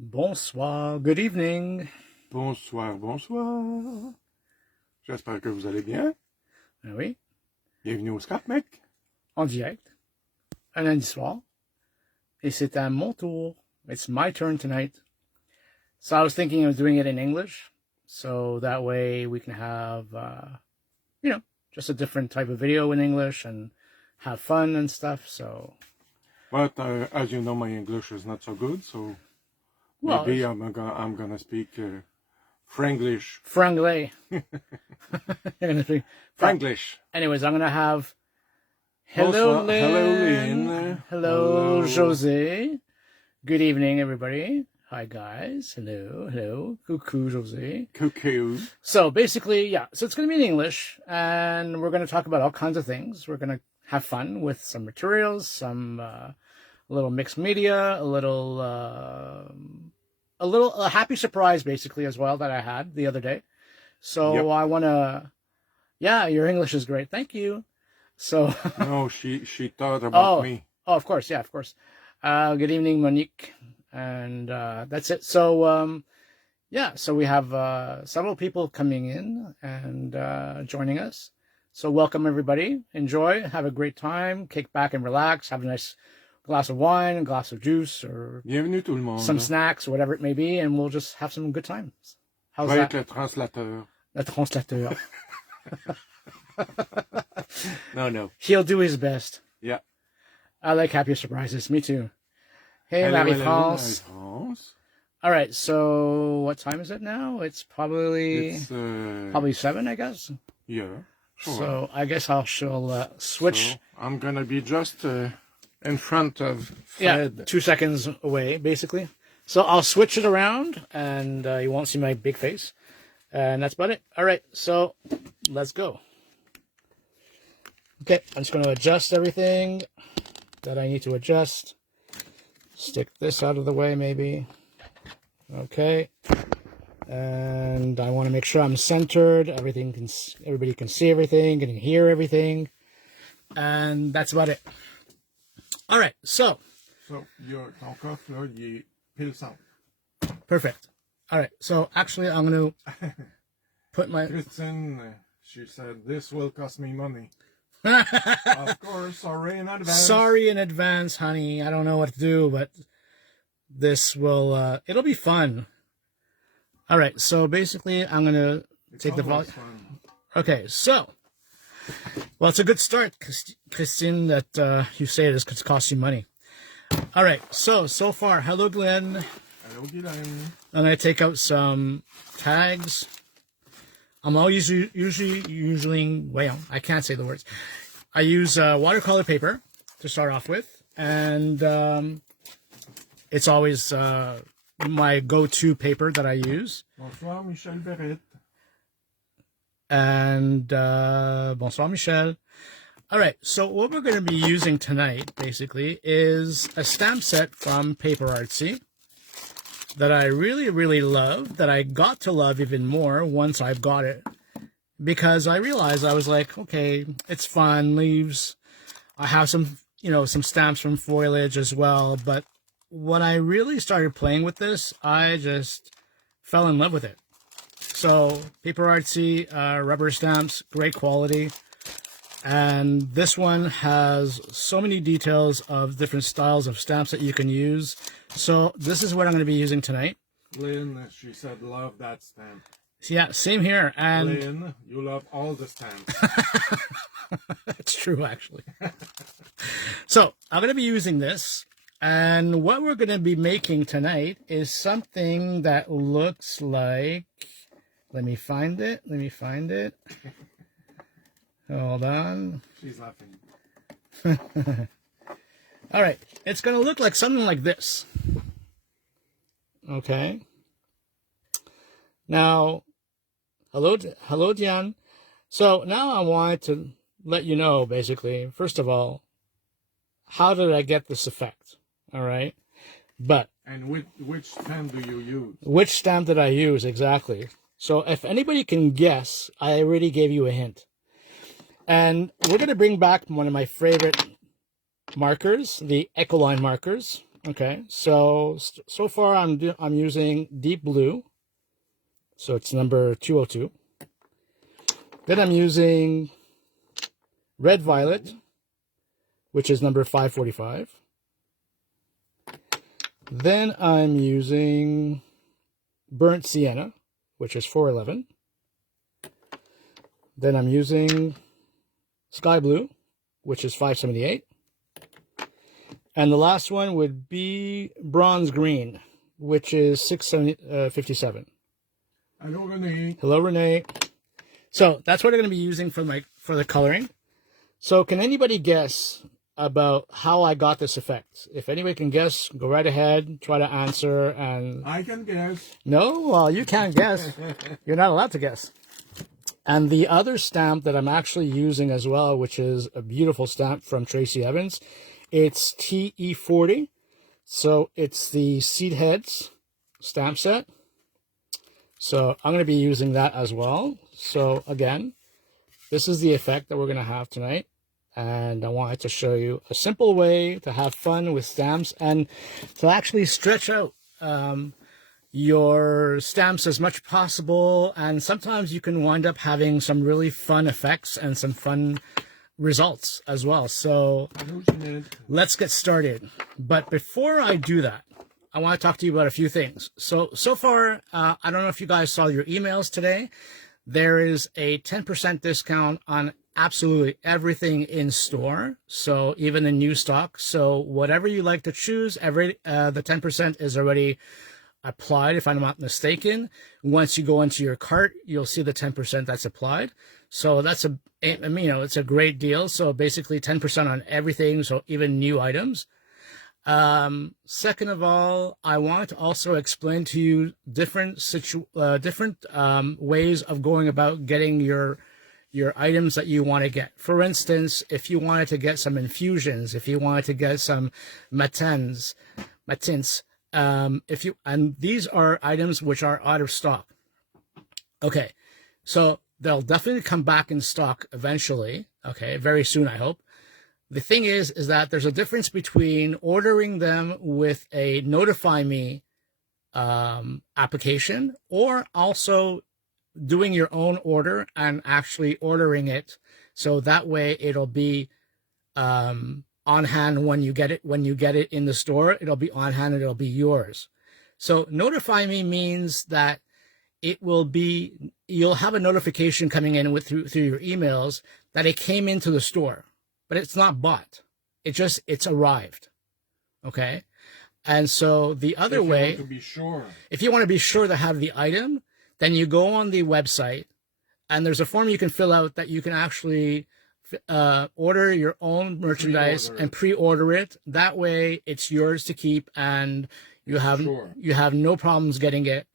Bonsoir, good evening. Bonsoir, bonsoir. J'espère que vous allez bien. Ah oui, Bienvenue au Scrap, mec. en direct, un lundi soir. Et c'est à mon tour. It's my turn tonight. So I was thinking of doing it in English. So that way we can have, just a different type of video in English and have fun and stuff. So, But as you know, my English is not so good, so well, maybe I'm gonna speak Franglish. Franglais. Franglish. Anyways, I'm gonna have hello, Bonsoir. Lynn. Hello, Lynn. Hello, Jose. Good evening, everybody. Hi, guys. Hello. Coucou, Jose. Cuckoo. So basically, so it's going to be in English, and we're going to talk about all kinds of things. We're going to have fun with some materials, some a little mixed media, a happy surprise, basically, as well, that I had the other day. So Yep. I want to, your English is great. Thank you. So No, she thought about me. Oh, of course. Yeah, of course. Good evening, Monique. And that's it. So, so we have several people coming in and joining us. So welcome, everybody. Enjoy. Have a great time. Kick back and relax. Have a nice glass of wine, a glass of juice, or Bienvenue tout le monde. some snacks, whatever it may be, and we'll just have some good times. How's Je vais that? être le translateur. Le translateur. No. He'll do his best. Yeah. I like happy surprises. Me too. Hey, Hello, Marie-France. Marie-France. All right, so what time is it now? It's probably 7, I guess. Yeah. Sure. So I guess she'll switch. So I'm gonna be just in front of Fred. Yeah, 2 seconds away, basically. So I'll switch it around, and you won't see my big face. And that's about it. All right, so let's go. Okay, I'm just going to adjust everything that I need to adjust. Stick this out of the way, maybe. Okay. And I want to make sure I'm centered. Everybody can see everything, can hear everything. And that's about it. All right, so. So, ton coffre, là, il est pile centre. Perfect. All right, so actually I'm going to put my... Christine, she said, this will cost me money. Of course, sorry in advance. Sorry in advance, honey. I don't know what to do, but this will, it'll be fun. All right, so basically I'm going to take the volume. Okay, so, well, it's a good start, Christine, that you say it is because it costs you money. All right, so far, hello, Glenn. Hello, Guylaine. I'm going to take out some tags. I'm always usually, well, I can't say the words. I use watercolor paper to start off with, and it's always my go-to paper that I use. Bonsoir, Michel Berret. And bonsoir, Michel. All right, so what we're going to be using tonight, basically, is a stamp set from Paper Artsy that I really, really love, that I got to love even more once I've got it. Because I realized, I was like, okay, it's fun, leaves. I have some stamps from foliage as well. But when I really started playing with this, I just fell in love with it. So, Paper Artsy, rubber stamps, great quality. And this one has so many details of different styles of stamps that you can use. So this is what I'm going to be using tonight. Lynn, she said, love that stamp. Yeah, same here. And Lynn, you love all the stamps. that's true, actually. So I'm going to be using this. And what we're going to be making tonight is something that looks like... Let me find it. Hold on. She's laughing. All right. It's going to look like something like this. Okay. Now, hello, Diane. So now I wanted to let you know, basically, first of all, how did I get this effect? All right. But. And which stamp do you use? Which stamp did I use, exactly? So if anybody can guess, I already gave you a hint. And we're going to bring back one of my favorite markers, the Ecoline markers. Okay, so far I'm using deep blue, so it's number 202. Then I'm using red violet, which is number 545. Then I'm using burnt sienna, which is 411. Then I'm using sky blue, which is 578. And the last one would be bronze green, which is 657. Hello, Renee. Hello, Renee. So that's what I'm going to be using for the coloring. So can anybody guess about how I got this effect? If anybody can guess, go right ahead, try to answer. And I can guess. no, well, you can't guess. You're not allowed to guess. And the other stamp that I'm actually using as well, which is a beautiful stamp from Tracy Evans, it's TE40. So it's the Seed Heads stamp set. So I'm going to be using that as well. So again, this is the effect that we're going to have tonight. And I wanted to show you a simple way to have fun with stamps and to actually stretch out your stamps as much as possible. And sometimes you can wind up having some really fun effects and some fun results as well. So let's get started. But before I do that, I want to talk to you about a few things. So far, I don't know if you guys saw your emails today. There is a 10% discount on absolutely everything in store. So even the new stock. So whatever you like to choose, the 10% is already applied, if I'm not mistaken. Once you go into your cart, you'll see the 10% that's applied. So that's it's a great deal. So basically 10% on everything. So even new items. Second of all, I want to also explain to you different ways of going about getting your items that you want to get. For instance, if you wanted to get some infusions, if you wanted to get some matins, and these are items which are out of stock. Okay, so they'll definitely come back in stock eventually. Okay, very soon, I hope. The thing is that there's a difference between ordering them with a notify me application or also doing your own order and actually ordering it. So that way it'll be on hand when you get it in the store. It'll be on hand and it'll be yours. So notify me means that you'll have a notification coming in through your emails that it came into the store. But it's not bought. It's arrived. Okay? And so the other way, if you want to be sure to have the item, then you go on the website and there's a form you can fill out that you can actually order your own merchandise and pre-order it. That way it's yours to keep and you have no problems getting it.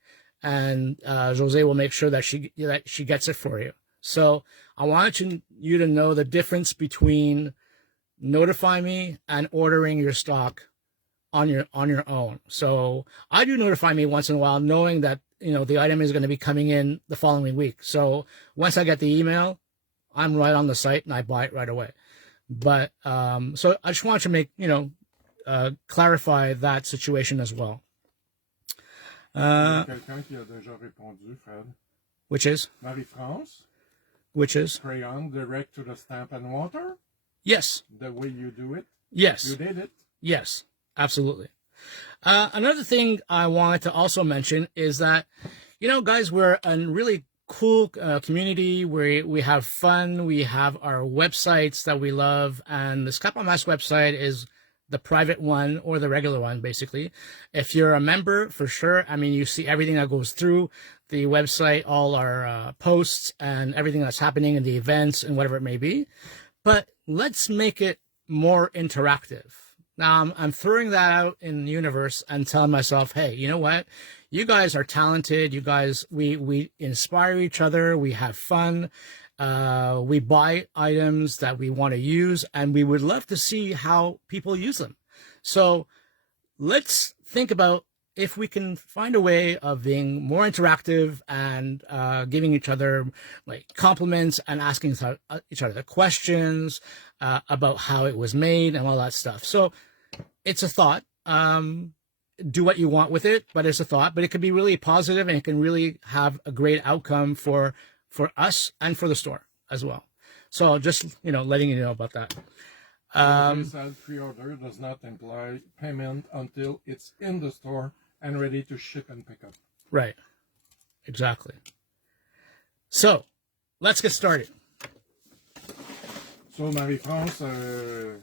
And Jose will make sure that she gets it for you. So I wanted you to know the difference between notify me and ordering your stock on your own. So I do notify me once in a while, knowing that the item is going to be coming in the following week. So once I get the email, I'm right on the site and I buy it right away. But so I just wanted to make clarify that situation as well. Quelqu'un qui a déjà répondu, Fred. Which is? Marie-France. Which is? Crayon direct to the stamp and water? Yes. The way you do it? Yes. You did it? Yes, absolutely. Another thing I wanted to also mention is that, guys, we're a really cool community where we have fun. We have our websites that we love. And the Scapa Mas website is the private one or the regular one, basically. If you're a member, for sure, you see everything that goes through the website, all our posts and everything that's happening in the events and whatever it may be. But let's make it more interactive. Now, I'm throwing that out in the universe and telling myself, hey, you know what? You guys are talented. You guys, we inspire each other. We have fun. We buy items that we want to use, and we would love to see how people use them. So let's think about if we can find a way of being more interactive and giving each other compliments and asking each other questions about how it was made and all that stuff. So it's a thought. do what you want with it, but it's a thought. But it can be really positive, and it can really have a great outcome for us and for the store as well. So just, letting you know about that. This ad pre-order does not imply payment until it's in the store and ready to ship and pick up. Right. Exactly. So let's get started. So Marie-France, her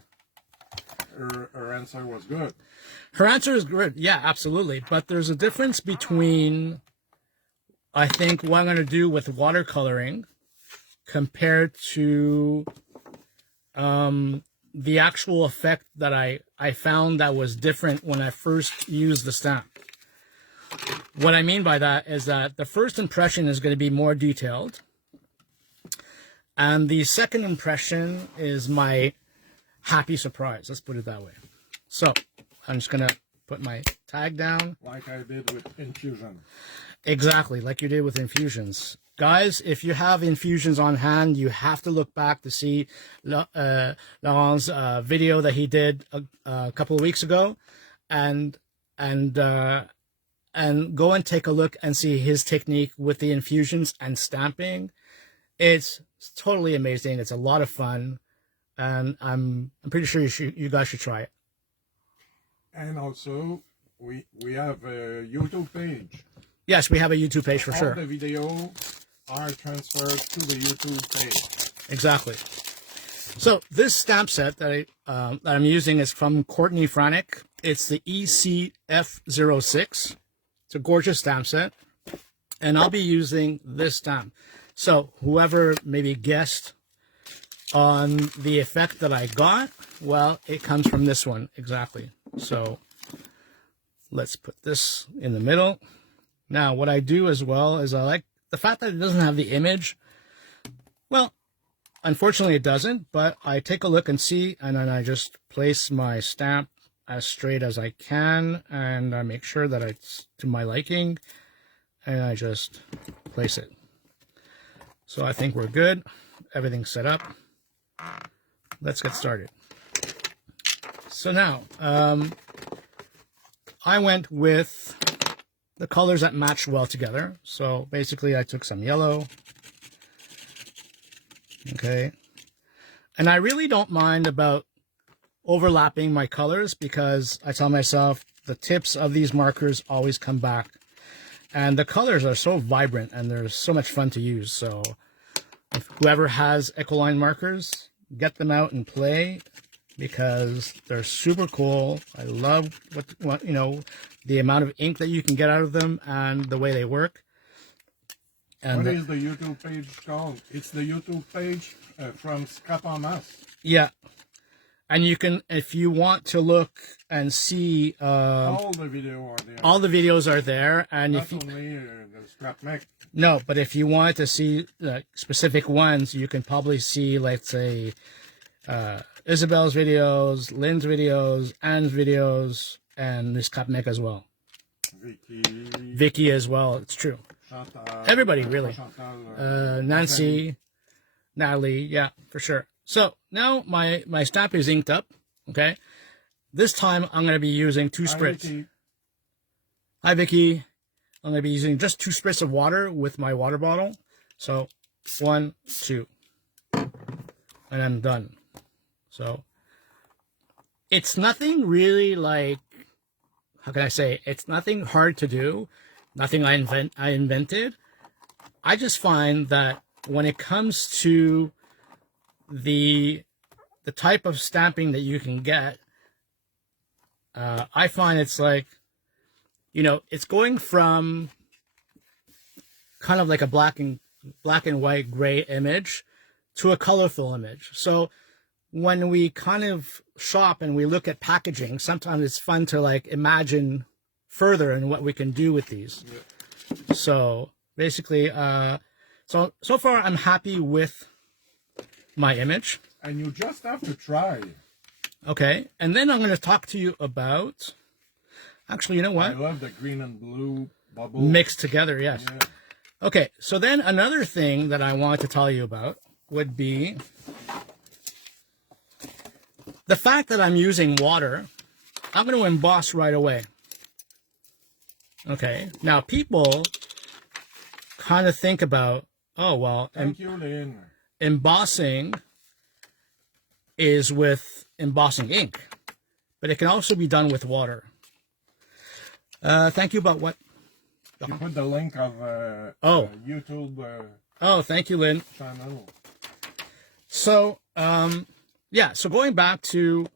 answer was good. Her answer is good. Yeah, absolutely. But there's a difference between, I think, what I'm going to do with watercoloring compared to the actual effect that I found that was different when I first used the stamp. What I mean by that is that the first impression is going to be more detailed. And the second impression is my happy surprise. Let's put it that way. So I'm just going to put my tag down. Like I did with infusion. Exactly, like you did with infusions. Guys, if you have infusions on hand, you have to look back to see Laurent's video that he did a couple of weeks ago, and go and take a look and see his technique with the infusions and stamping. It's totally amazing. It's a lot of fun, and I'm pretty sure you guys should try it. And also, we have a YouTube page. Yes, we have a YouTube page for sure. All the videos are transferred to the YouTube page. Exactly. So this stamp set that I'm using is from Courtney Frederic. It's the ECF06. It's a gorgeous stamp set, and I'll be using this stamp. So whoever maybe guessed on the effect that I got, well, it comes from this one exactly. So let's put this in the middle. Now, what I do as well is I like the fact that it doesn't have the image. Well, unfortunately it doesn't, but I take a look and see, and then I just place my stamp as straight as I can, and I make sure that it's to my liking, and I just place it. So I think we're good. Everything's set up. Let's get started. So now, I went with the colors that matched well together. So basically I took some yellow. Okay. And I really don't mind about overlapping my colors, because I tell myself the tips of these markers always come back. And the colors are so vibrant and they're so much fun to use. So if whoever has Ecoline markers, get them out and play, because they're super cool. I love what the amount of ink that you can get out of them and the way they work. And what is the YouTube page called? It's the YouTube page from Scrap en Masse. Yeah. And you can, if you want to look and see... all the videos are there. All the videos are there. And not only the Scrap Mech. No, but if you want to see specific ones, you can probably see, let's say, Isabel's videos, Lynn's videos, Anne's videos, and the Scrap Mech as well. Vicky as well, it's true. Chantal, everybody, really. Chantal, Nancy, Natalie, yeah, for sure. So now my stamp is inked up, okay? This time I'm going to be using 2 spritz. Hi, Vicky. I'm going to be using just 2 spritz of water with my water bottle. So 1, 2, and I'm done. So it's nothing really like, how can I say, it's nothing hard to do, nothing I invented. I just find that when it comes to the type of stamping that you can get, I find it's like, it's going from kind of like a black and white gray image to a colorful image. So when we kind of shop and we look at packaging, sometimes it's fun to like imagine further in what we can do with these. Yeah. So basically, so far I'm happy with my image. And you just have to try. Okay, and then I'm going to talk to you about, actually, you know what? I love the green and blue bubble. Mixed together, yes. Yeah. Okay, so then another thing that I wanted to tell you about would be the fact that I'm using water I'm going to emboss right away. Okay. Now, people kind of think about, oh, well, Thank you, Lynn. embossing is with embossing ink, but it can also be done with water. Thank you about what? You put the link of YouTube Oh, thank you, Lynn. channel. So, yeah, so going back to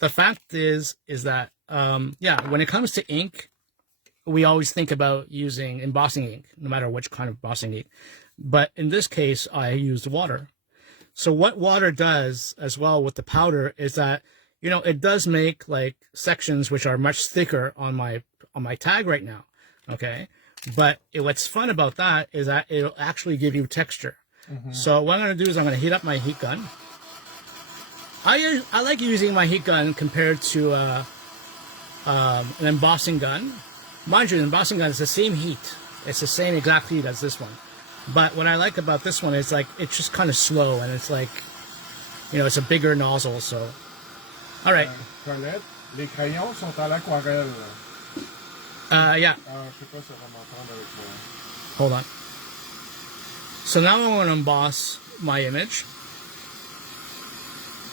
the fact is that, yeah, when it comes to ink, we always think about using embossing ink, no matter which kind of embossing ink. But in this case, I used water. So what water does as well with the powder is that, you know, it does make like sections which are much thicker on my tag right now. Okay. But what's fun about that is that it'll actually give you texture. So what I'm going to do is I'm going to heat up my heat gun. I like using my heat gun compared to an embossing gun. Mind you, the embossing gun is the same heat. It's the same exact heat as this one. But what I like about this one is like it's just kind of slow, and it's like, you know, it's a bigger nozzle. So, all right. Colette, les crayons sont à l'aquarelle. Yeah. Je sais pas si ça va m'entendre avec ça. Hold on. So now I'm going to emboss my image.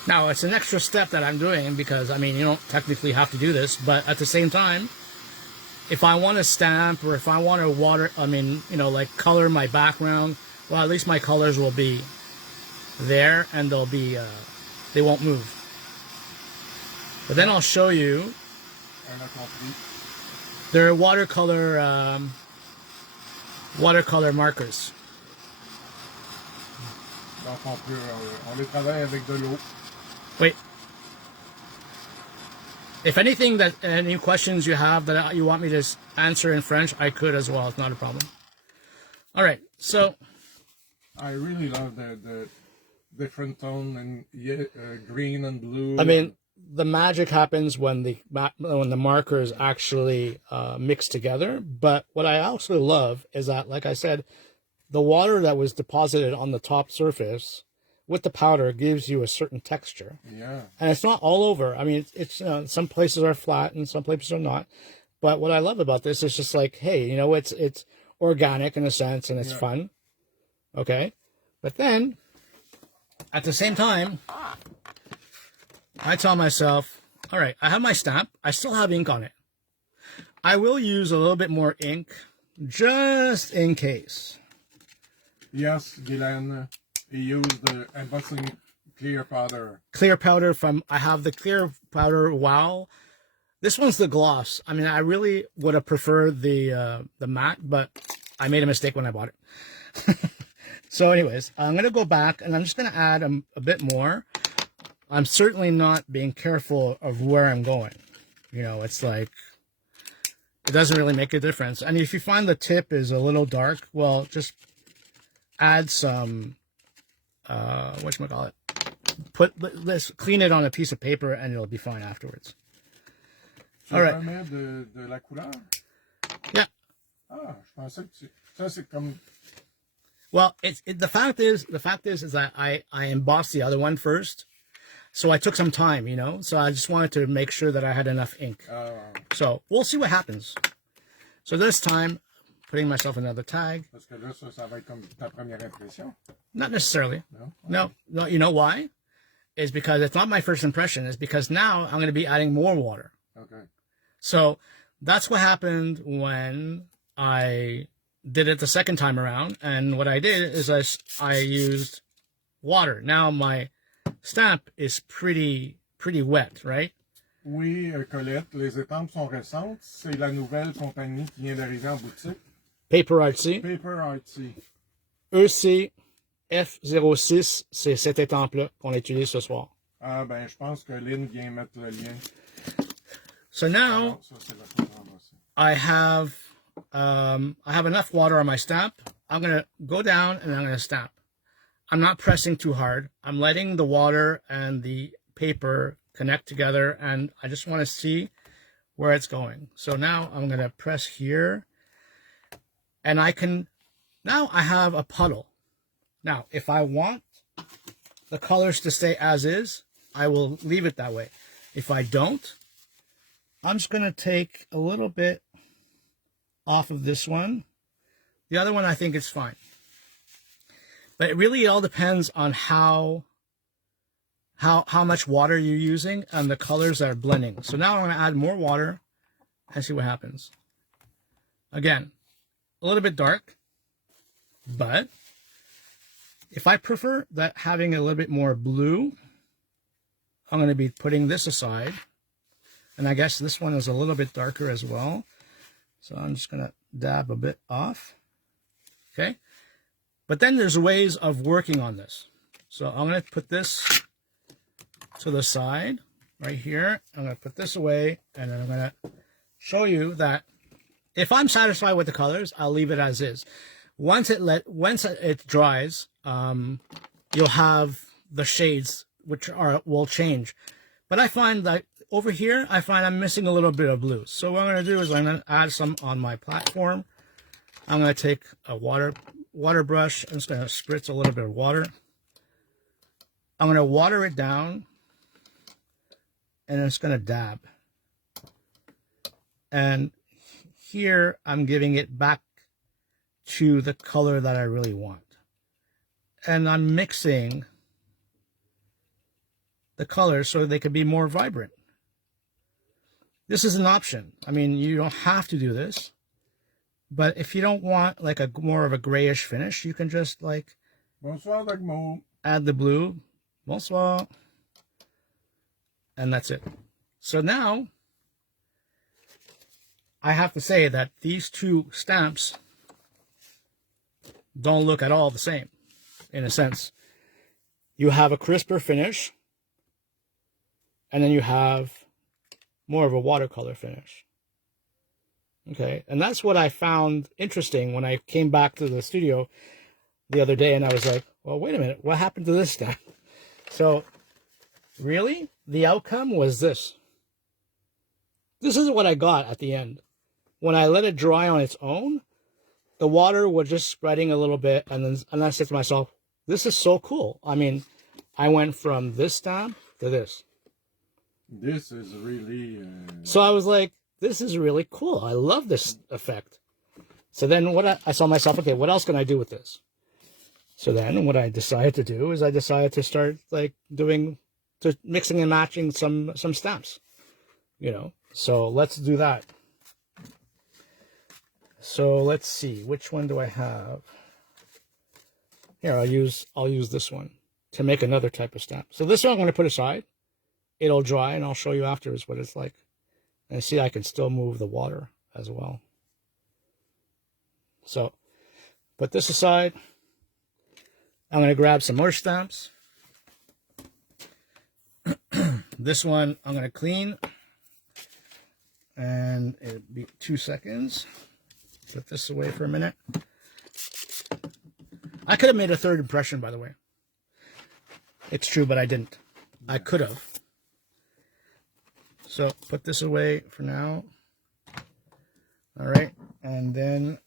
Now, it's an extra step that I'm doing because, I mean, you don't technically have to do this, but at the same time, if I want to stamp or if I want to water, I mean, you know, like color my background, well, at least my colors will be there and they'll be, they won't move. But then I'll show you. They're watercolor markers. Donc on les travaille avec de l'eau. Wait. If anything any questions you have that you want me to answer in French, I could as well. It's not a problem. All right. So I really love the different tone and green and blue. I mean, the magic happens when the markers actually mix together. But what I also love is that, like I said, the water that was deposited on the top surface with the powder gives you a certain texture. Yeah. And it's not all over. I mean, it's some places are flat and some places are not. But what I love about this is just like, hey, you know, it's organic in a sense and it's fun. Okay. But then at the same time, I tell myself, all right, I have my stamp. I still have ink on it. I will use a little bit more ink just in case. Yes, Guylaine, he used the embossing clear powder. Clear powder I have the clear powder Wow. This one's the gloss. I mean, I really would have preferred the matte, but I made a mistake when I bought it. So anyways, I'm going to go back and I'm just going to add a bit more. I'm certainly not being careful of where I'm going. You know, it's like, it doesn't really make a difference. And if you find the tip is a little dark, well, just add some, whatchamacallit, let's clean it on a piece of paper and it'll be fine afterwards. All right. De la couleur? Yeah. Ah, je pensais que ça c'est comme. Well, the fact is that I embossed the other one first. So I took some time, you know, so I just wanted to make sure that I had enough ink. So we'll see what happens. So this time, putting myself another tag. Parce que là, ça va être comme ta première impression. Not necessarily. No? No, you know why? It's because it's not my first impression. It's because now I'm going to be adding more water. Okay. So that's what happened when I did it the second time around. And what I did is I used water. Now my stamp is pretty wet, right? Oui, Colette, les etampes sont récentes. C'est la nouvelle compagnie qui vient d'arriver en boutique. Paper Artsy. Paper Artsy. EC F06, c'est cette étampe-là qu'on utilise ce soir. Ah, ben, je pense que Lynn vient mettre le lien. So now, Ça, c'est la chose ramassée. I have enough water on my stamp. I'm going to go down and I'm going to stamp. I'm not pressing too hard. I'm letting the water and the paper connect together, and I just want to see where it's going. So now I'm going to press here, and now I have a puddle. Now, if I want the colors to stay as is, I will leave it that way. If I don't, I'm just going to take a little bit off of this one. The other one I think is fine. But it really all depends on how much water you're using and the colors that are blending. So now I'm going to add more water and see what happens. Again, a little bit dark, but if I prefer that having a little bit more blue, I'm going to be putting this aside. And I guess this one is a little bit darker as well. So I'm just going to dab a bit off. Okay. But then there's ways of working on this. So I'm going to put this to the side right here. I'm going to put this away, and then I'm going to show you that if I'm satisfied with the colors, I'll leave it as is. Once it dries, you'll have the shades which will change. But I find that over here, I'm missing a little bit of blue. So what I'm going to do is I'm going to add some on my platform. I'm going to take a water brush. I'm just going to spritz a little bit of water. I'm going to water it down, and it's going to dab. And here I'm giving it back to the color that I really want. And I'm mixing the colors so they could be more vibrant. This is an option. I mean, you don't have to do this, but if you don't want like a more of a grayish finish, you can just like add the blue. Bonsoir. And that's it. So now I have to say that these two stamps don't look at all the same, in a sense. You have a crisper finish, and then you have more of a watercolor finish. Okay, and that's what I found interesting when I came back to the studio the other day, and I was like, well, wait a minute, what happened to this stamp? So, really, the outcome was this. This is what I got at the end. When I let it dry on its own, the water was just spreading a little bit, and I said to myself, this is so cool. I mean, I went from this stamp to this. This is really... So I was like, this is really cool. I love this effect. So then I saw myself, okay, what else can I do with this? So then what I decided to do is I decided to start like mixing and matching some stamps, you know. So let's do that. So let's see, which one do I have? Here, I'll use this one to make another type of stamp. So this one I'm going to put aside. It'll dry, and I'll show you afterwards what it's like. And see, I can still move the water as well. So put this aside. I'm going to grab some more stamps. This one I'm going to clean. And it'll be 2 seconds. Put this away for a minute. I could have made a third impression, by the way. It's true, but I didn't. I could have. So put this away for now. All right. And then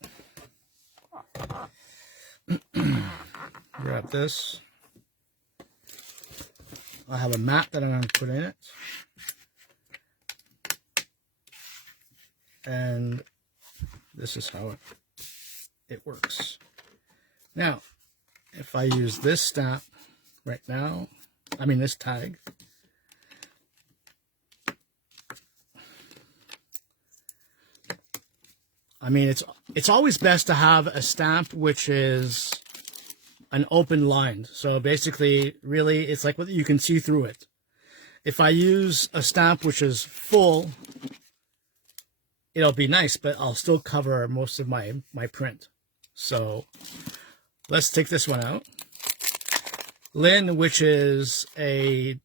grab this. I have a mat that I'm going to put in it. And this is how it works. Now, if I use this stamp right now, this tag, it's always best to have a stamp which is an open line. So basically, really, it's like you can see through it. If I use a stamp which is full, it'll be nice, but I'll still cover most of my print. So let's take this one out. Lynn, which is a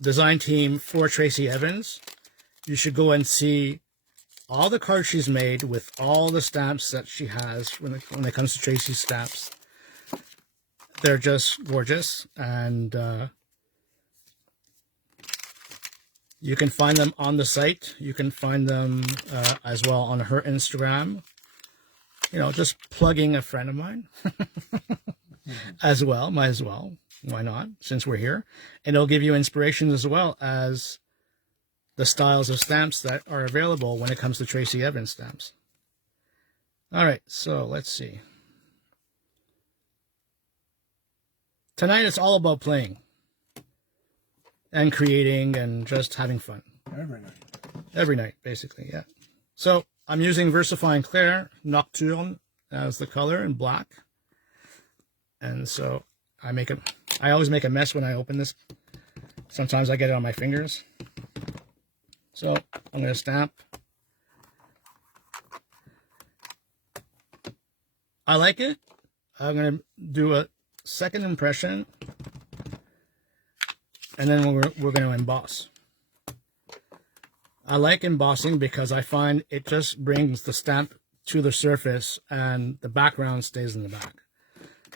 design team for Tracy Evans, you should go and see all the cards she's made with all the stamps that she has when it comes to Tracy's stamps. They're just gorgeous, and you can find them on the site. You can find them as well on her Instagram. You know, just plugging a friend of mine as well, might as well. why not, since we're here? And it'll give you inspiration as well as the styles of stamps that are available when it comes to Tracy Evans stamps. All right, so let's see. Tonight it's all about playing and creating and just having fun. Every night. Every night, basically, yeah. So I'm using VersaFine Clair Nocturne as the color in black. And so I always make a mess when I open this. Sometimes I get it on my fingers. So I'm going to stamp. I like it. I'm going to do a second impression. And then we're going to emboss. I like embossing because I find it just brings the stamp to the surface and the background stays in the back.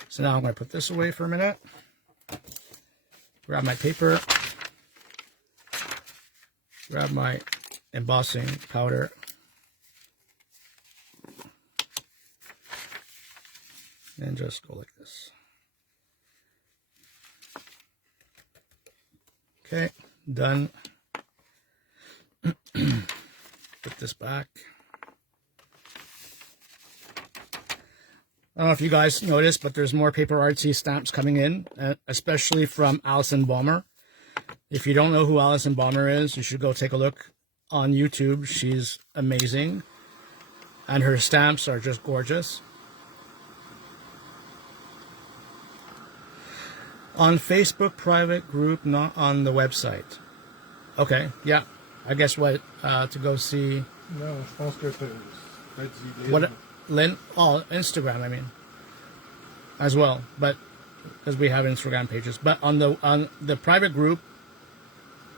So now I'm going to put this away for a minute. Grab my paper. Grab my embossing powder. And just go like this. Okay, done. Put this back. I don't know if you guys noticed, but there's more Paper Artsy stamps coming in, especially from Alison Baumer. If you don't know who Alison Baumer is, you should go take a look on YouTube. She's amazing. And her stamps are just gorgeous. On Facebook private group, not on the website. Okay, yeah. I guess what, to go see... No, je pense que c'est what, Lynn? Oh, Instagram, I mean. As well, but because we have Instagram pages. But on the private group,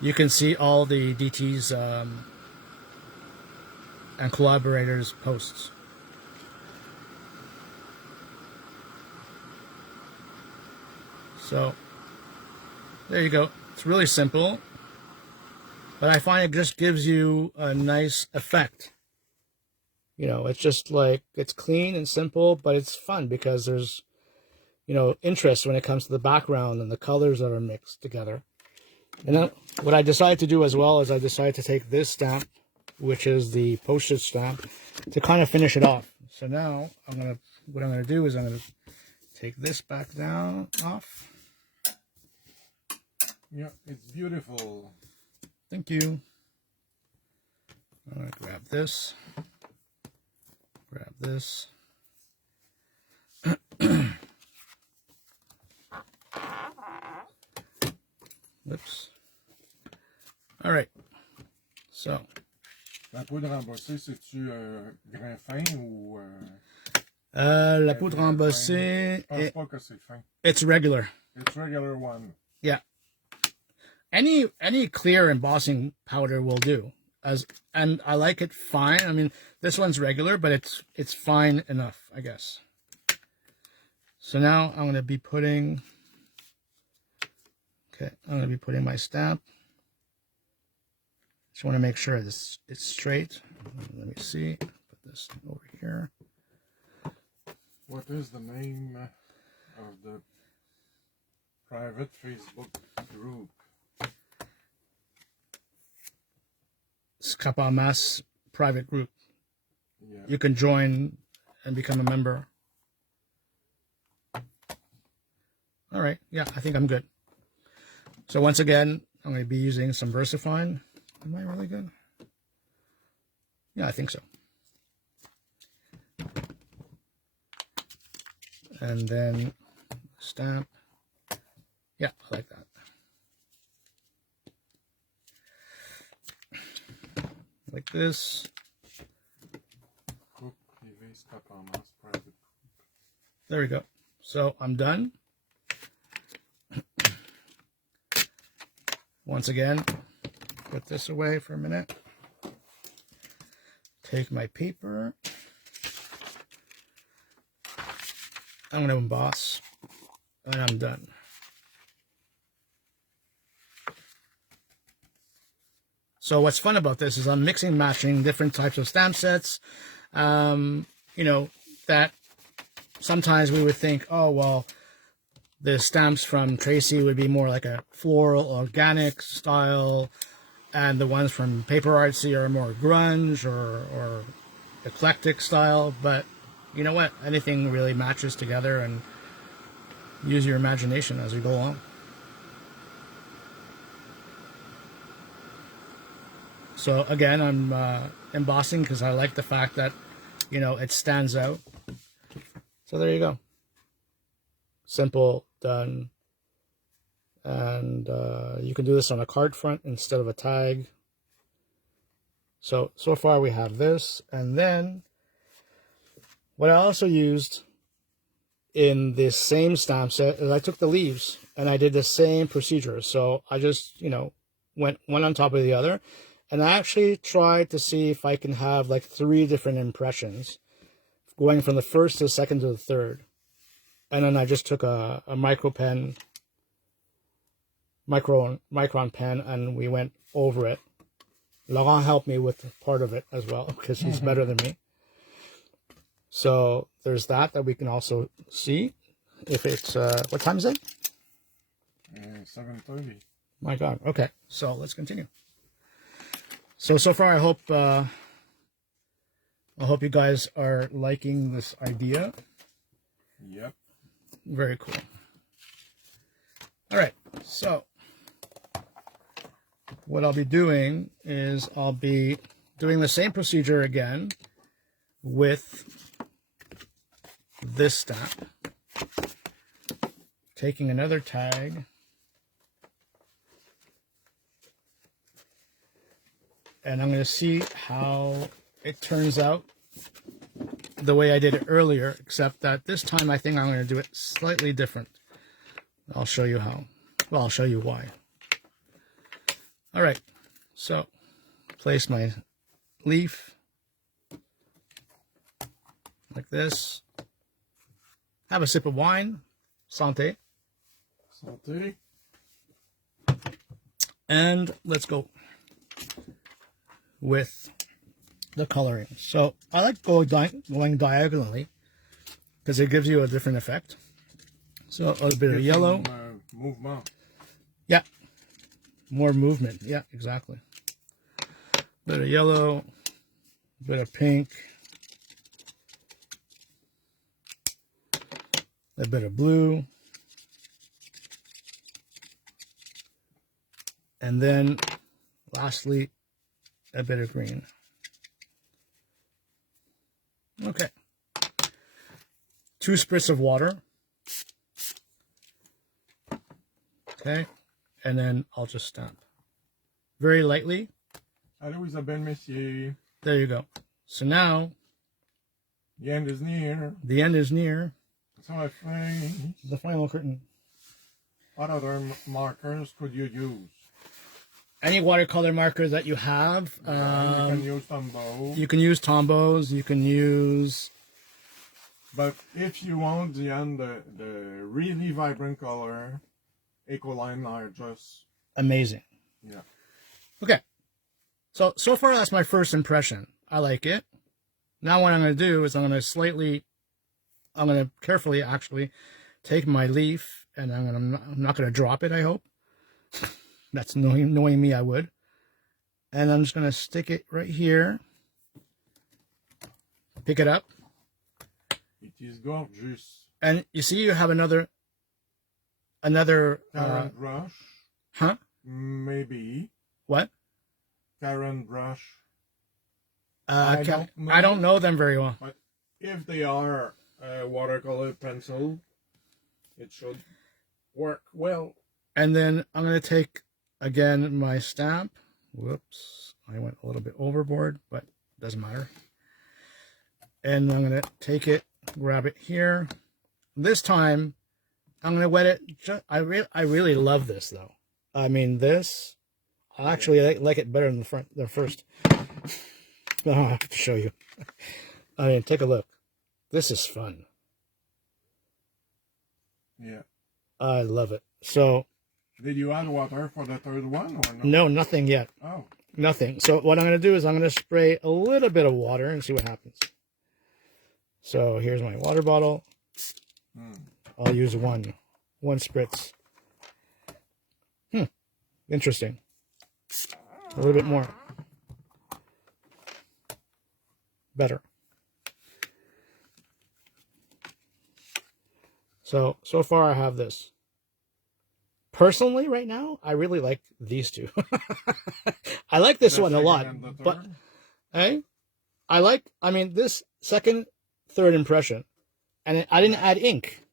you can see all the DT's and collaborators' posts. So, there you go. It's really simple. But I find it just gives you a nice effect. You know, it's just like, it's clean and simple, but it's fun because there's, you know, interest when it comes to the background and the colors that are mixed together. And then what I decided to do as well is I decided to take this stamp, which is the postage stamp, to kind of finish it off. So now what I'm gonna do is I'm gonna take this back down off. Yeah, it's beautiful. Thank you. I'm gonna grab this. Grab this. Whoops. All right. So. La poudre embossée, c'est-tu grain fin ou... La poudre embossée... Je pense pas que c'est fin. It's regular. It's regular one. Yeah. Any clear embossing powder will do. And I like it fine. I mean, this one's regular, but it's fine enough, I guess. So now I'm going to be putting... Okay, I'm going to be putting my stamp. Just want to make sure it's straight. Let me see. Put this over here. What is the name of the private Facebook group? Scrap en Masse private group. Yeah. You can join and become a member. All right. Yeah, I think I'm good. So once again, I'm going to be using some VersaFine. Am I really good? Yeah, I think so. And then stamp. Yeah, I like that. Like this. There we go. So I'm done. Once again, put this away for a minute. Take my paper. I'm going to emboss, and I'm done. So what's fun about this is I'm mixing and matching different types of stamp sets. You know, that sometimes we would think, oh, well, The stamps from Tracy would be more like a floral, organic style, and the ones from Paper Artsy are more grunge or eclectic style. But you know what? Anything really matches together, and use your imagination as you go along. So again, I'm embossing because I like the fact that, you know, it stands out. So there you go. Simple, done. And you can do this on a card front instead of a tag. So far we have this. And then what I also used in this same stamp set is I took the leaves and I did the same procedure. So I just, you know, went one on top of the other. And I actually tried to see if I can have like 3 different impressions, going from the first to the second to the third. And then I just took a micron pen, and we went over it. Laurent helped me with part of it as well, because he's better than me. So there's that we can also see. If it's, what time is it? 7:30. My God. Okay, so let's continue. So far, I hope you guys are liking this idea. Yep. Very cool. All right, so what I'll be doing is I'll be doing the same procedure again with this stamp. Taking another tag. And I'm going to see how it turns out the way I did it earlier, except that this time I think I'm going to do it slightly different. I'll show you how. Well, I'll show you why. All right, so place my leaf like this. Have a sip of wine. Santé. Santé. And let's go with the coloring. So I like going diagonally because it gives you a different effect. So a bit of yellow. Movement. Yeah. More movement. Yeah, exactly. Bit of yellow, bit of pink, a bit of blue, and then lastly a bit of green. Okay. 2 spritz of water. Okay. And then I'll just stamp. Very lightly. Hello, Isabelle, messieurs. There you go. So now The end is near. the end is near. So I think, The final curtain. what other markers could you use? Any watercolor marker that you have. You can use Tombow. You can use Tombows. You can use... But if you want the really vibrant color, Ecoline are just... amazing. Yeah. Okay. So far that's my first impression. I like it. Now what I'm going to do is I'm going to carefully actually take my leaf, and I'm not going to drop it, I hope. That's knowing me, I would. And I'm just going to stick it right here. Pick it up. It is gorgeous. And you see you have another Current brush. huh? Maybe. What? Current brush. I don't know them very well. But if they are watercolor pencil, it should work well. And then I'm going to take, again, my stamp. Whoops. I went a little bit overboard, but doesn't matter. And I'm going to take it, grab it here. This time, I'm going to wet it. I really love this, though. I mean, this, I actually like it better than the first. I have to show you. I mean, take a look. This is fun. Yeah. I love it. So... did you add water for the third one or no? No, nothing yet. Oh. Nothing. So what I'm going to do is I'm going to spray a little bit of water and see what happens. So here's my water bottle. I'll use one. one spritz. Interesting. A little bit more. Better. So far I have this. Personally, right now, I really like these two. I like this one a lot, but hey, I mean, this second, third impression, and I didn't add ink.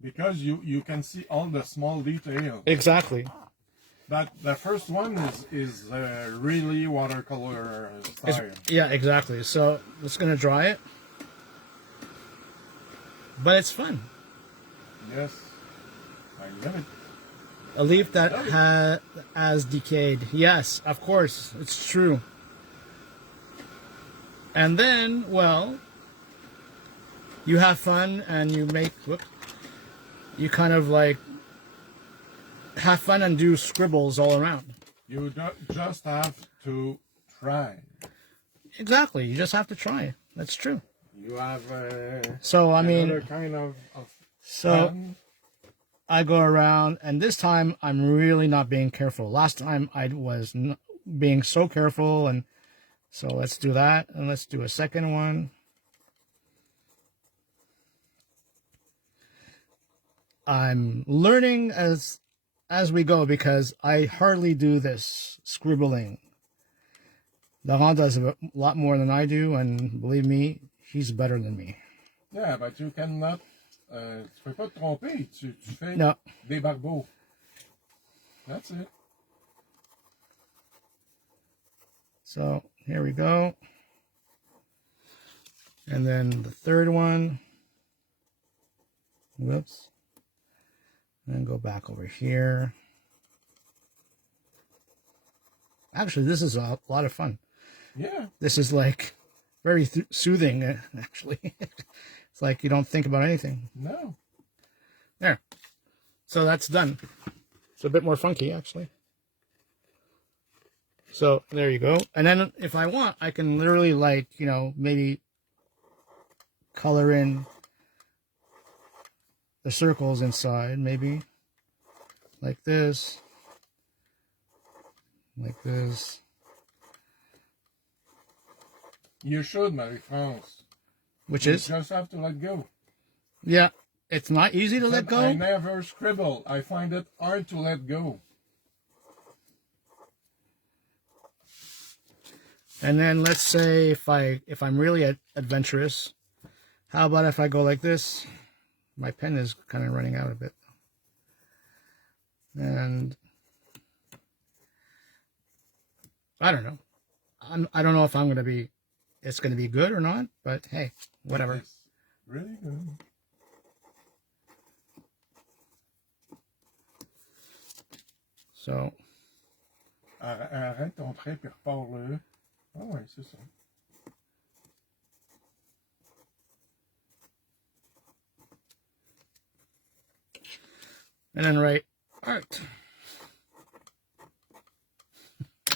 Because you can see all the small details. Exactly. But the first one is really watercolor style. Yeah, exactly. So it's gonna dry it, but it's fun. Yes, I love it. A leaf that has decayed. Yes, of course, it's true. And then, well, you have fun and you make, you kind of like have fun and do scribbles all around. You just have to try. Exactly, you just have to try. That's true. You have so I mean, another kind of so fun. I go around, and this time I'm really not being careful. Last time I was being so careful, and so let's do that, and let's do a second one. I'm learning as we go because I hardly do this scribbling. Laurent does a lot more than I do, and believe me, he's better than me. Yeah, but you cannot. Tu peux pas te tromper. Tu fais des barbeaux. That's it. So here we go. And then the third one. Whoops. And go back over here. Actually, this is a lot of fun. Yeah. This is like very soothing, actually. It's like you don't think about anything. No. There. So that's done. It's a bit more funky, actually. So there you go. And then if I want, I can literally, like, you know, maybe color in the circles inside, maybe. Like this. Like this. You should, Marie-France. Which you is? just have to let go. Yeah. It's not easy to let go. I never scribble. I find it hard to let go. And then let's say if I'm really adventurous, how about if I go like this? My pen is kind of running out a bit. And I don't know. I don't know if it's going to be good or not, but hey, whatever. It's really good. So. Arrête ton trait puis repars-le. Ah ouais, c'est ça. And then write art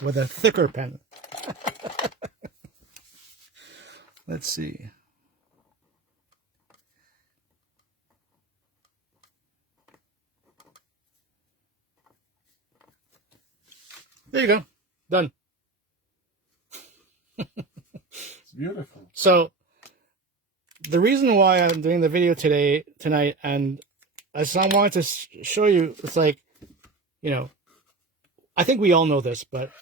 with a thicker pen. Let's see. There you go. Done. It's beautiful. So the reason why I'm doing the video tonight, and I wanted to show you, it's like, you know, I think we all know this, but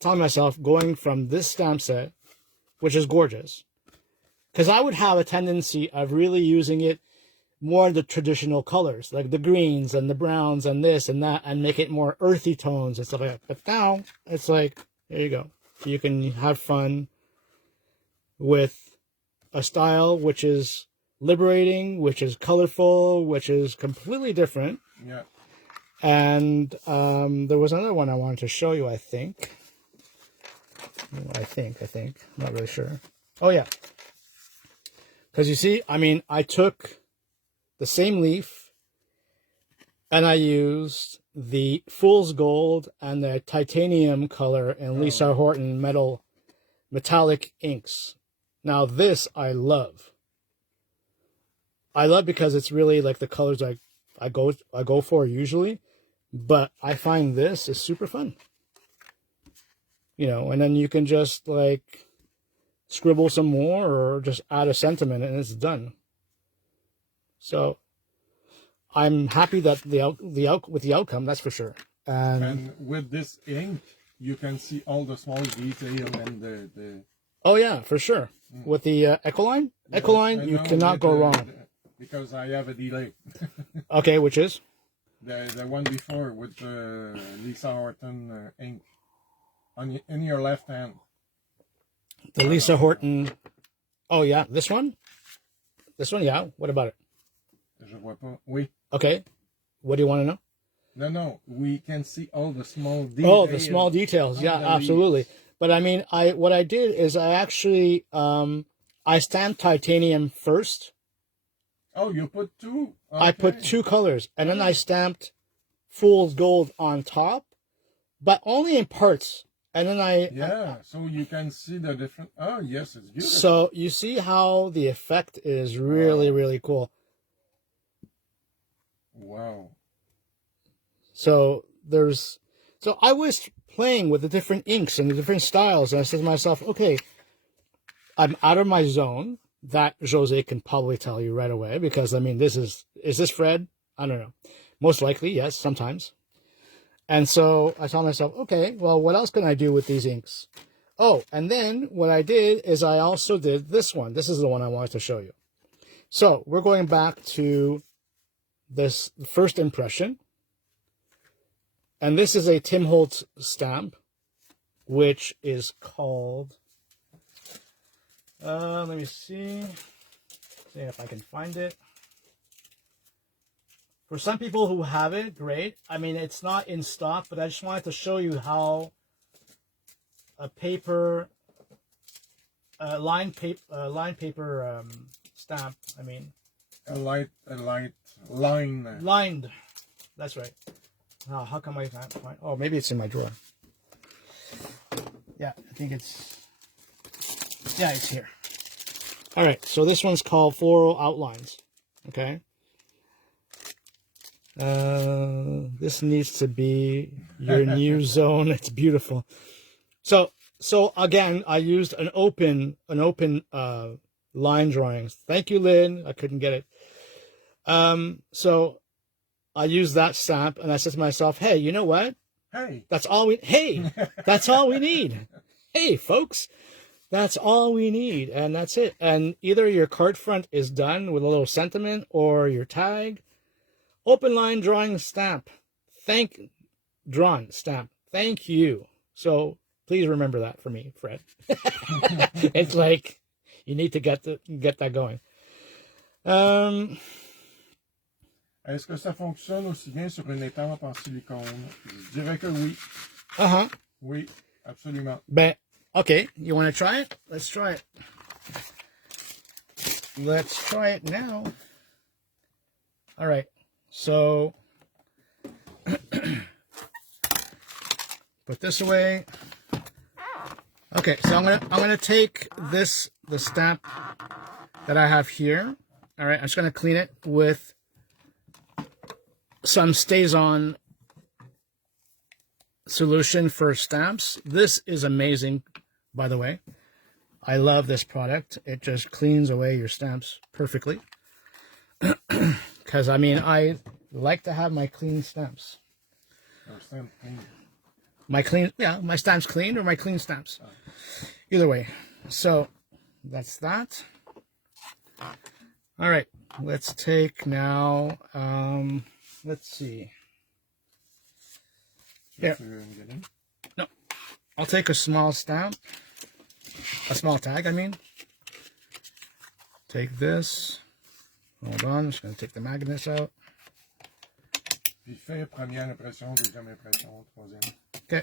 telling myself, going from this stamp set, which is gorgeous, because I would have a tendency of really using it more the traditional colors, like the greens and the browns and this and that, and make it more earthy tones and stuff like that. But now it's like, there you go. You can have fun with a style which is liberating, which is colorful, which is completely different. Yeah. And there was another one I wanted to show you, I think. I'm not really sure. Oh, yeah. Because you see, I mean, I took the same leaf and I used the Fool's Gold and the titanium color in Lisa Horton metallic inks. Now this I love. I love because it's really like the colors like I go for usually, but I find this is super fun. You know, and then you can just like scribble some more or just add a sentiment and it's done. So I'm happy that with the outcome, that's for sure. And with this ink, you can see all the small detail and the oh yeah, for sure. With the Ecoline, you cannot go wrong. Because I have a delay. Okay, which is? The one before with Lisa Horton ink in your left hand. The Lisa Horton. Oh yeah, this one? This one, yeah. What about it? Je vois pas. Oui. Okay. What do you want to know? No. We can see all the small details. Oh, the small details. Yeah, absolutely. But I mean, what I did is I actually I stamped titanium first. Oh, you put two? Okay. I put 2 colors, and then I stamped fool's gold on top, but only in parts. And then so you can see the different. Oh, yes, it's beautiful. So you see how the effect is really, really cool. Wow. So I was playing with the different inks and the different styles, and I said to myself, okay, I'm out of my zone. That Jose can probably tell you right away, because I mean, is this Fred? I don't know. Most likely, yes, sometimes. And so I told myself, okay, well, what else can I do with these inks? Oh, and then what I did is I also did this one. This is the one I wanted to show you. So we're going back to this first impression. And this is a Tim Holtz stamp, which is called, let me see if I can find it. For some people who have it, great. I mean, it's not in stock, but I just wanted to show you how a paper, lined paper stamp. I mean, a light line. Lined. That's right. Oh, how come I can't find? Oh, maybe it's in my drawer. Yeah, I think it's. Yeah, it's here. All right, so this one's called Floral Outlines. Okay. This needs to be your new zone. It's beautiful. So again, I used an open line drawings. Thank you, Lynn. I couldn't get it. So I used that stamp, and I said to myself, "Hey, you know what? That's all we need. Hey, folks, that's all we need, and that's it. And either your card front is done with a little sentiment, or your tag." Open line drawing stamp. Drawn stamp. Thank you. So please remember that for me, Fred. It's like you need to get that going. Est-ce que ça fonctionne aussi bien sur une étampe en silicone? Je dirais que oui. Oui, absolument. Ben, okay, you want to try it? Let's try it. Let's try it now. All right. So put this away. Okay, so I'm gonna take the stamp that I have here. All right, I'm just gonna clean it with some StazOn solution for stamps. This is amazing, by the way. I love this product. It just cleans away your stamps perfectly. Because, I mean, I like to have my clean stamps. My stamps cleaned, or my clean stamps. Either way. So, that's that. All right. Let's take now, let's see. Here. No. I'll take a small stamp. A small tag, I mean. Take this. Hold on, I'm just going to take the magnets out. Puis fais première impression, deuxième impression, troisième. Okay.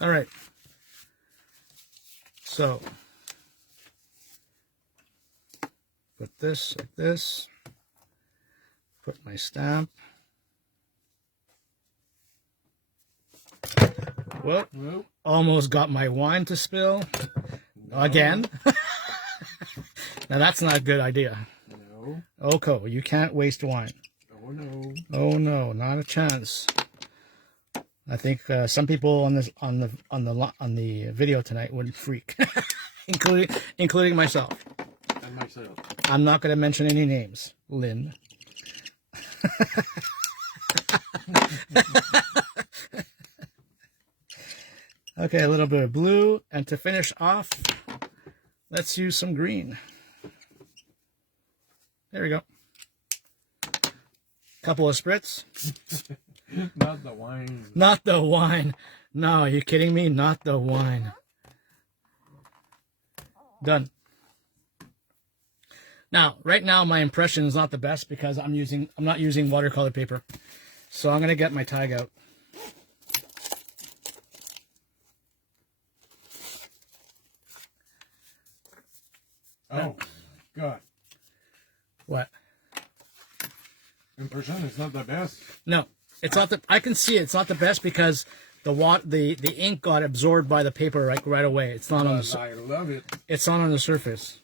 All right. So, put this like this. Put my stamp. Whoop. Almost got my wine to spill. No. Again. Now that's not a good idea. No. No. Oko, you can't waste wine. Oh no. Oh no, not a chance. I think some people on the video tonight would freak, including myself. And myself. I'm not going to mention any names. Lynn. Okay, a little bit of blue, and to finish off, let's use some green. There we go. Couple of spritz. Not the wine. Not the wine. No, are you kidding me? Not the wine. Done. Now, right now, my impression is not the best because I'm not using watercolor paper. So I'm gonna get my tag out. Oh my God. What? Impression is not the best. No, it's not the. I can see it's not the best because the ink got absorbed by the paper right away. It's not on the. I love it. It's not on the surface.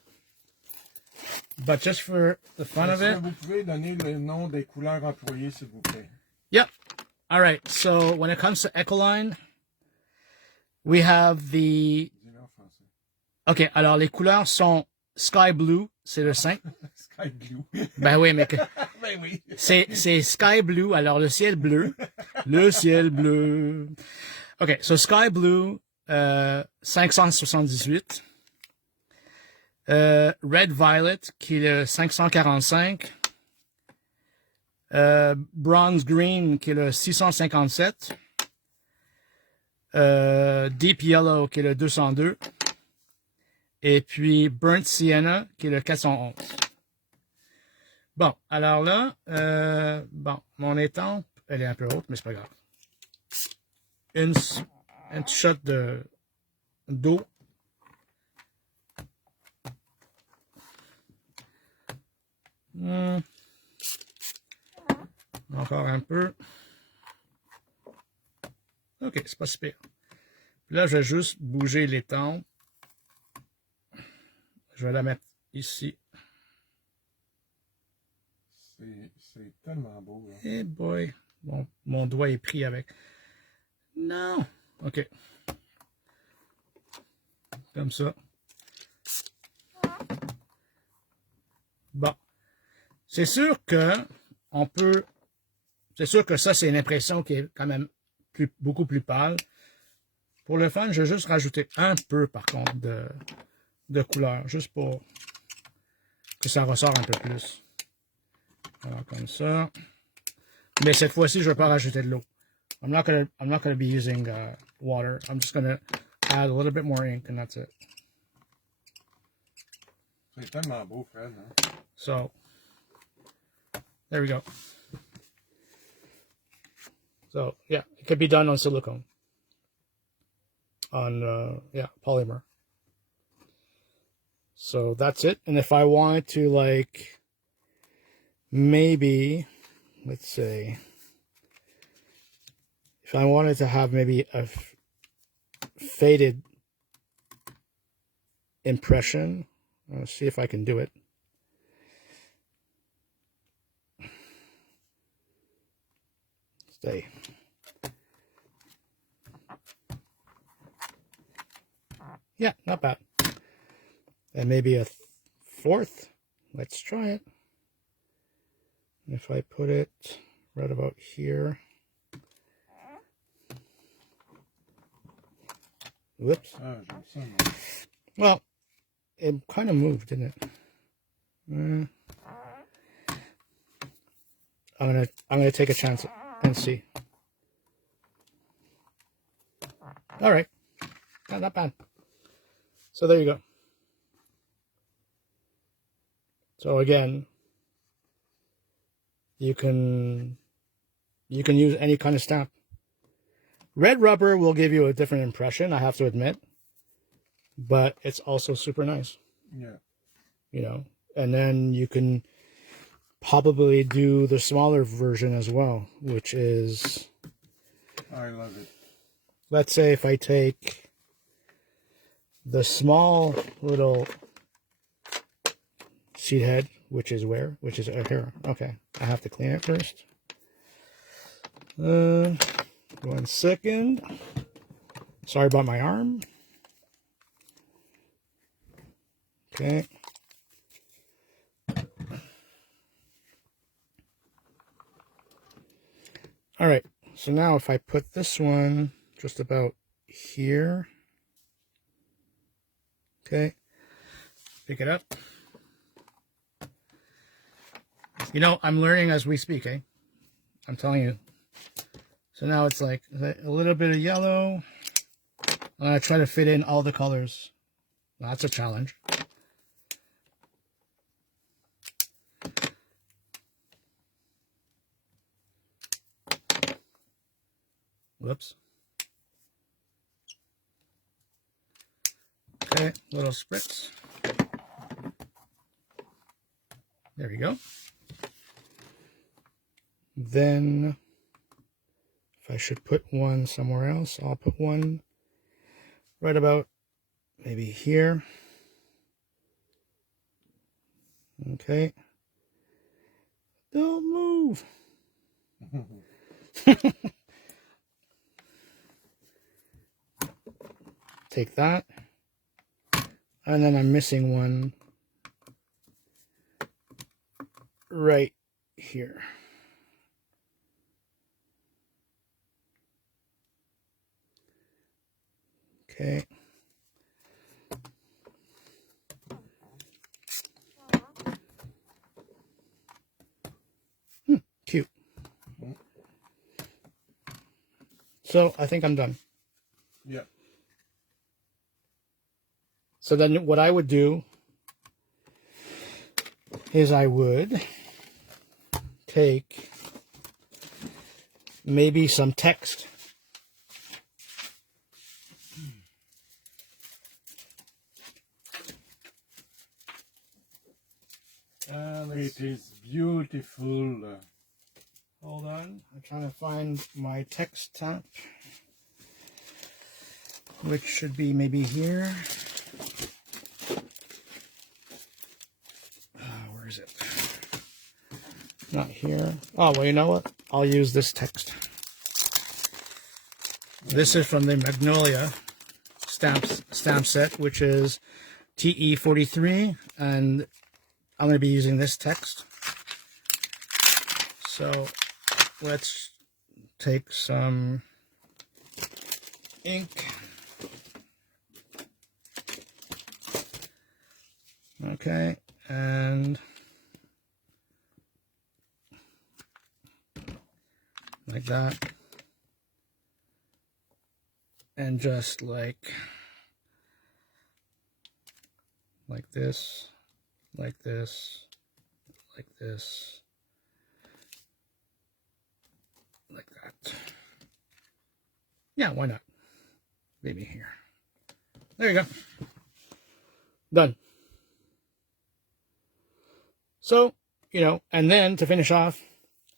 But just for the fun of it. Vous pouvez donner le nom des couleurs employées, s'il vous plaît. Yep. All right. So when it comes to Ecoline, we have the. Ok. Alors les couleurs sont sky blue, c'est le 5. Sky blue. Ben oui, mais Ben oui. c'est sky blue. Alors le ciel bleu, le ciel bleu. Ok. So sky blue, 578. Red Violet, qui est le 545. Bronze Green, qui est le 657. Deep Yellow, qui est le 202. Et puis Burnt Sienna, qui est le 411. Bon, alors là, bon, mon étampe, elle est un peu haute, mais c'est pas grave. Une shot d'eau. Encore un peu. Ok, c'est pas super. Puis là, je vais juste bouger l'étampe. Je vais la mettre ici. C'est tellement beau. Là. Eh boy, mon doigt est pris avec. Non. Ok. Comme ça. Bon. C'est sûr que on peut. C'est sûr que ça, c'est une impression qui est quand même beaucoup plus pâle. Pour le fun, je vais juste rajouter un peu, par contre, de couleur, juste pour que ça ressort un peu plus. Alors, comme ça. Mais cette fois-ci, je ne vais pas rajouter de l'eau. I'm not gonna be using water. I'm just gonna add a little bit more ink, and that's it. C'est tellement beau, Fred. Hein? So, there we go. So, yeah, it could be done on silicone. On, yeah, polymer. So that's it. And if I wanted to, like, maybe, let's say, if I wanted to have maybe a faded impression, I'll see if I can do it. Stay. Yeah, not bad. And maybe a fourth. Let's try it. If I put it right about here. Whoops. Well, it kind of moved, didn't it? I'm gonna take a chance and see. All right, not bad. So there you go. So again, you can use any kind of stamp. Red rubber will give you a different impression, I have to admit, but it's also super nice. Yeah. You know, and then you can probably do the smaller version as well, which is, I love it. Let's say if I take the small little seed head, which is where? Which is here. Okay, I have to clean it first. 1 second. Sorry about my arm. Okay. All right, so now if I put this one just about here, okay, pick it up. You know, I'm learning as we speak, eh? I'm telling you. So now it's like a little bit of yellow. I try to fit in all the colors. That's a challenge. Whoops. Okay, little spritz. There we go. Then, if I should put one somewhere else, I'll put one right about maybe here. Okay. Don't move. Take that. And then I'm missing one right here. Okay. Cute. So I think I'm done. Yeah. So then what I would do is I would take maybe some text. It is beautiful. Hold on, I'm trying to find my text stamp, which should be maybe here. Where is it? Not here. Oh, well, you know what? I'll use this text. This is from the Magnolia stamp set, which is TE43, and I'm going to be using this text. So let's take some ink. Okay, and like that. And just like this, like this, like this, like that. Yeah, why not? Maybe here. There you go. Done. So, you know, and then to finish off,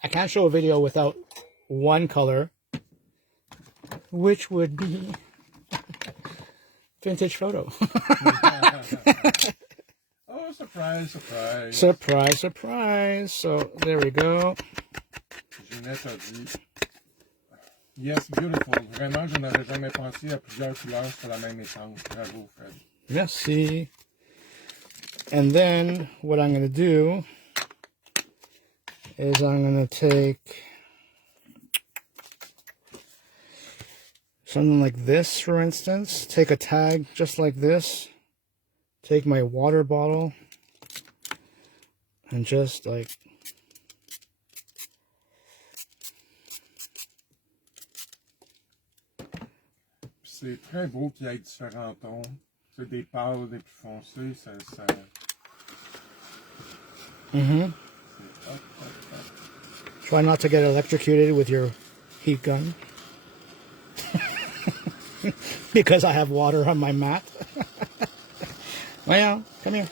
I can't show a video without one color, which would be vintage photo. Oh, surprise, surprise. Surprise, surprise. So there we go. Ginette a dit, yes, beautiful. Vraiment, je n'aurais jamais pensé à plusieurs couleurs sur la même étampe. Bravo, Fred. Merci. And then what I'm going to do is I'm going to take something like this, for instance. Take a tag just like this. Take my water bottle and just like C'est très beau qu'il y ait différents tons. C'est des pâles, des plus foncés, ça... Mm-hmm. Try not to get electrocuted with your heat gun. Because I have water on my mat. Well, come here.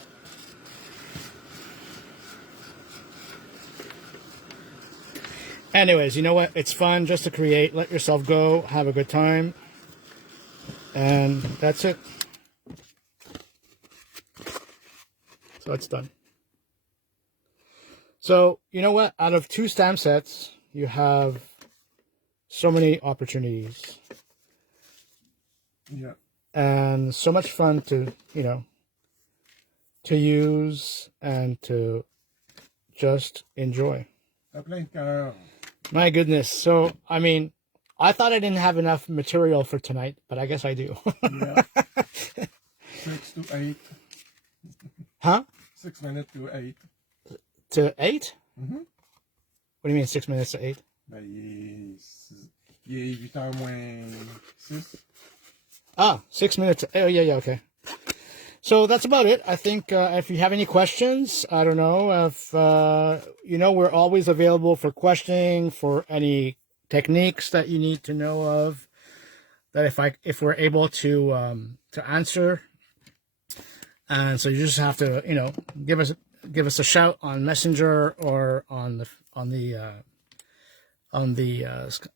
Anyways, you know what? It's fun just to create. Let yourself go. Have a good time. And that's it. So it's done. So, you know what? Out of 2 stamp sets, you have so many opportunities. Yeah. And so much fun to, you know, to use and to just enjoy. T'as plein de cœur. My goodness. So, I mean, I thought I didn't have enough material for tonight, but I guess I do. Yeah. 6 to 8. Huh? 6 minutes to 8. To 8? Mm-hmm. What do you mean 6 minutes to 8? Ben, il est 8h moins 6. Ah, 6 minutes. Oh, yeah, okay. So that's about it. I think if you have any questions, I don't know if, you know, we're always available for questioning, for any techniques that you need to know of, that if we're able to answer. And so you just have to, you know, give us a shout on Messenger or on the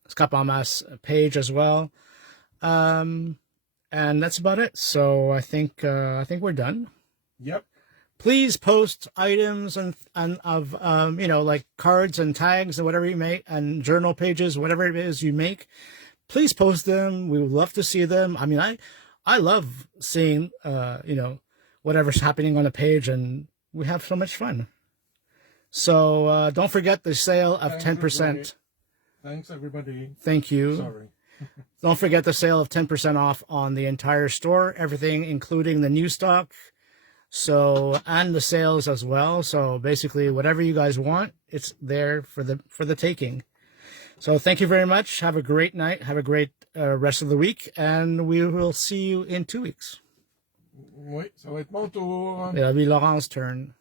Scapamas page as well. And that's about it. So I think we're done. Yep. Please post items and of you know, like cards and tags and whatever you make, and journal pages, whatever it is you make. Please post them. We would love to see them. I mean, I love seeing you know, whatever's happening on a page, and we have so much fun. So don't forget the sale of 10%. Thanks, everybody. Thank you. Sorry. Don't forget the sale of 10% off on the entire store, everything, including the new stock. So, and the sales as well. So basically, whatever you guys want, it's there for the taking. So thank you very much. Have a great night. Have a great rest of the week, and we will see you in 2 weeks. Oui, ça va être mon tour. It'll be Laurent's turn.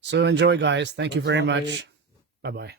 So enjoy, guys. Thank you very Bonne soirée. much. Bye-bye.